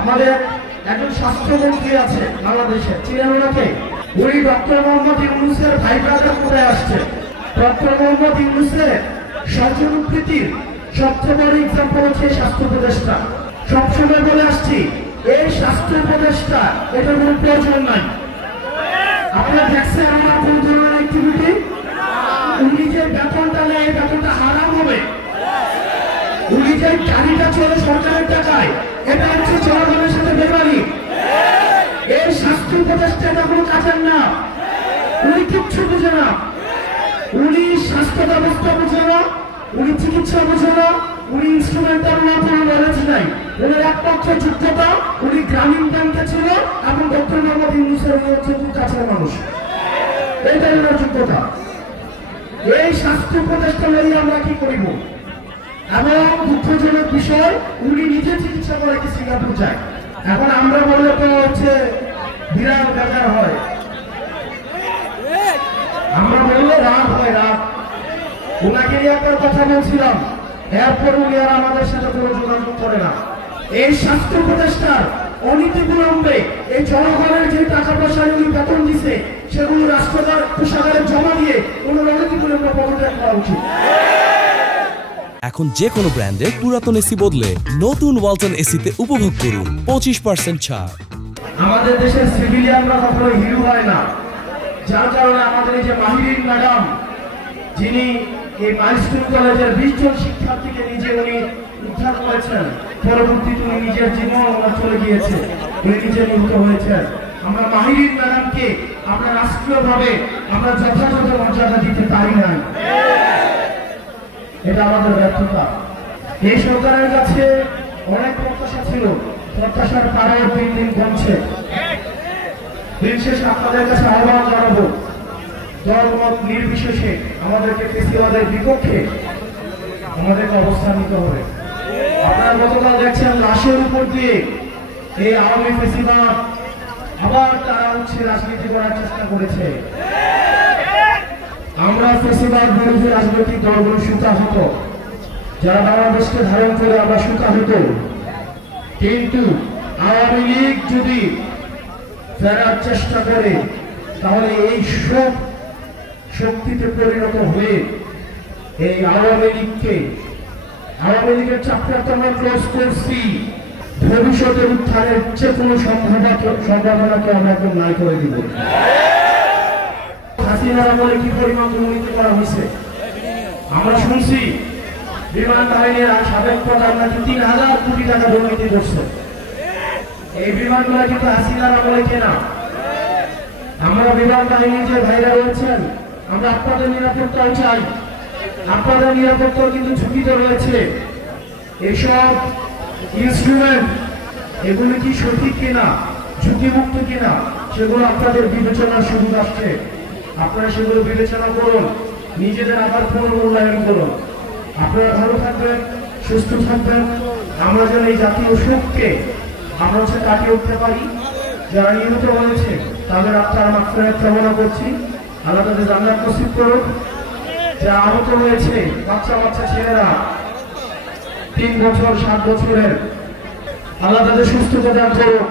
আমাদের একজন স্বাস্থ্যমন্ত্রী আছে বাংলাদেশে, চিনেন ওনাকে? উনি ডক্টর মোহাম্মদ ইউনূসের ভাই ব্রাদার কোথায় আসছে? ডক্টর মোহাম্মদ ইউনূসের স্বজনপ্রীতির সবচেয়ে বড় এক্সাম্পল হচ্ছে স্বাস্থ্য উপদেষ্টা। সবসময় বলে আসছি, এই স্বাস্থ্য উপদেষ্টা এটার কোনো প্রয়োজন নাই। আপনারা দেখছেন আমার কোন ধরনের অ্যাক্টিভিটি? উনি যে বেতনটা নেয়, এই বেতনটা হারাম হবে। উনি যে গাড়িটা চলে সরকারের টাকায়, এটা হচ্ছে জনগণের সাথে বেমানি। এই স্বাস্থ্য উপদেষ্টাটা কোনো কাজের না, উনি কিচ্ছু বুঝে না। উনি স্বাস্থ্য ব্যবস্থা বুঝে না, উনি চিকিৎসা বুঝে না, উনি ইনস্ট্রুমেন্টাল না, কোনো নলেজ নাই। উনার একমাত্র যোগ্যতা, উনি গ্রামীণ ব্যাংকে ছিল এবং ডক্টর মোহাম্মদ ইউনূসের হচ্ছে খুব কাছের মানুষ। এইটাই ওনার যোগ্যতা। এই স্বাস্থ্য উপদেষ্টা নিয়ে আমরা কি করিব? এবং দুঃখজনক বিষয়, উনি নিজে চিকিৎসা করে কি সিঙ্গাপুর যায়। এখন আমরা বললে তো হচ্ছে বিরাট বেকার হয়, আমরা বললে রাগ হয়, রাগ। ওনাকে নিয়ে একটা কথা বলছিলাম, এরপর উনি আর আমাদের সাথে কোনো যোগাযোগ করে না। এই স্বাস্থ্য উপদেষ্টার অনীতি বিলম্বে এই জনগণের যে টাকা পয়সা উনি বেতন দিছে, সেগুলো রাষ্ট্রদার কোষাগারে জমা দিয়ে ওনার অনীতি বিলম্বে পদত্যাগ করা উচিত। এখন যে কোনো ব্র্যান্ডের পুরাতন এসি বদলে নতুন ওয়ালটন এসিতে উপভোগ করুন 25% ছাড়। আমাদের দেশের সিভিলিয়ানরা কখনো হিরো হয় না, যার কারণে আমাদের এই যে মাহিরিন ম্যাডাম, যিনি এই মাইলস্টোন কলেজের 20 জন শিক্ষার্থীকে নিজে উনি উদ্ধার করেছেন, পরবর্তীতে উনি নিজের জীবন চলে গিয়েছে, উনি নিজে নিহত হয়েছেন। আমরা মাহিরিন ম্যাডামকে আমরা রাষ্ট্রীয়ভাবে আমরা যথাযথ মর্যাদা দিতে পারি নাই, এটা আমাদের ব্যর্থতা। এই সরকারের কাছে অনেক প্রত্যাশা ছিল, প্রত্যাশার পারেও দিন দিন কমছে। দিন শেষে আপনাদের কাছে আহ্বান জানাবো, দলমত নির্বিশেষে আমাদেরকে ফেসিবাদের বিপক্ষে আমাদেরকে অবস্থান নিতে হবে। আপনারা গতকাল দেখছেন লাশের উপর দিয়ে এই আওয়ামী ফেসিবাদ আবার তারা হচ্ছে রাজনীতি করার চেষ্টা করেছে। আমরা ফেসিবাদ বিরোধী রাজনৈতিক দলগুলো সুতাহত, যারা বাংলাদেশকে ধারণ করে আমরা সুতাহত। কিন্তু আওয়ামী লীগ যদি ফেরার চেষ্টা করে, তাহলে এই সব শক্তিতে পরিণত হয়ে এই আওয়ামী লীগের চ্যাপ্টারটা আমরা ক্লোজ করছি। ভবিষ্যতের উত্থানের যে কোনো সম্ভাবনাকে আমরা একদম নাই করে দিব। হাসিনার আমলে কি পরিমাণ দুর্নীতি করা হয়েছে আমরা শুনছি। বিমান বাহিনীর সাবেক প্রধান নাকি 3000 কোটি টাকা দুর্নীতি করছে। এই বিমানগুলো কিন্তু হাসিনার আমলে কেনা। আমরা বিমান বাহিনীর যে ভাইরা রয়েছেন, আমরা আপনাদের নিরাপত্তাও চাই। আপনাদের নিরাপত্তা কিন্তু ঝুঁকিতে রয়েছে। এইসব ইনস্ট্রুমেন্ট এগুলো কি সঠিক কিনা, ঝুঁকিমুক্ত কিনা, সেগুলো আপনাদের বিবেচনার সুযোগ আসছে। আপনারা সেগুলো বিবেচনা করুন, নিজেদের আবার পুনর্মূল্যায়ন করুন। আপনারা ভালো থাকবেন, সুস্থ থাকবেন। আমরা যেন এই জাতীয় শোককে আমরা কাটিয়ে উঠতে পারি। যারা নিহত হয়েছে তাদের আত্মার মাগফিরাত কামনা করছি, আল্লাহ তাদের জান্নাত নসিব করুন। যারা আহত হয়েছে, বাচ্চা বাচ্চা ছেলেরা 3 বছর 7 বছরের, আল্লাহ তাদের সুস্থতা দান করুন।